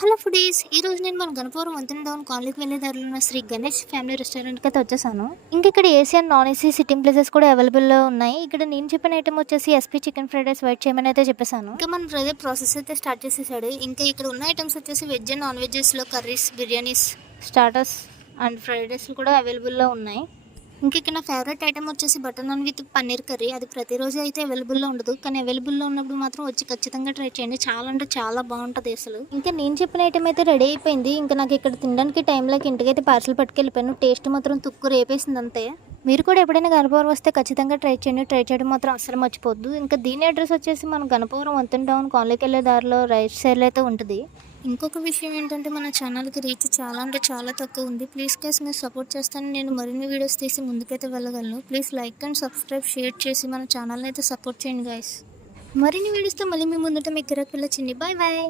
Hello foodies! ఈరోజు నేను మన గణపవరం వంతెన డౌన్ కాలనీకి వెళ్ళే దారిలో ఉన్న శ్రీ గణేష్ ఫ్యామిలీ రెస్టారెంట్‌కి అయితే వచ్చేసాను. ఇంకా ఇక్కడ AC and non AC sitting places కూడా అవైలబుల్‌లో ఉన్నాయి. ఇక్కడ నేను చెప్పిన ఐటెమ్ వచ్చేసి SP chicken fried rice wait చేయమని అయితే చెప్పేసాను. ఇంకా మన బ్రదర్ ప్రాసెస్ అయితే స్టార్ట్ చేసేసాడు. ఇంకా ఇక్కడ ఉన్న ఐటమ్స్ వచ్చేసి వెజ్ అండ్ నాన్ వెజ్జెస్‌లో curries, biryanis, starters and fried రైస్‌లు కూడా అవైలబుల్‌లో ఉన్నాయి. ఇంకా ఇక్కడ నా ఫేవరెట్ ఐటమ్ వచ్చేసి butter naan with paneer curry. అది ప్రతిరోజు అయితే అవైలబుల్లో ఉండదు, కానీ అవైలబుల్లో ఉన్నప్పుడు మాత్రం వచ్చి ఖచ్చితంగా ట్రై చేయండి. చాలా అంటే చాలా బాగుంటుంది అసలు. ఇంకా నేను చెప్పిన ఐటమ్ అయితే రెడీ అయిపోయింది. ఇంకా నాకు ఇక్కడ తినడానికి టైం లేక ఇంటికైతే పార్సల్ పట్టుకెళ్ళిపోయాను. టేస్ట్ మాత్రం తుక్కు రేపేసింది అంతే. మీరు కూడా ఎప్పుడైనా గణపవరం వస్తే ఖచ్చితంగా ట్రై చేయండి. ట్రై చేయడం మాత్రం అస్సలు మర్చిపోద్దు. ఇంకా దీని అడ్రస్ వచ్చేసి మన గణపవరం వంతెన టౌన్ కాలనీకి వెళ్ళే దారిలో రైట్ సైడ్లో అయితే ఉంటుంది. ఇంకొక విషయం ఏంటంటే మన ఛానల్కి రీచ్ చాలా అంటే చాలా తక్కువ ఉంది. ప్లీజ్ గైస్ మీరు సపోర్ట్ చేస్తాను, నేను మరిన్ని వీడియోస్ తీసి ముందుకైతే వెళ్ళగలను. Please like and subscribe share చేసి మన ఛానల్ని అయితే సపోర్ట్ చేయండి గైస్. మరిన్ని వీడియోస్తో మళ్ళీ మీ ముందుంటే మీ కిరాక్ పిల్ల చిన్ని. Bye bye.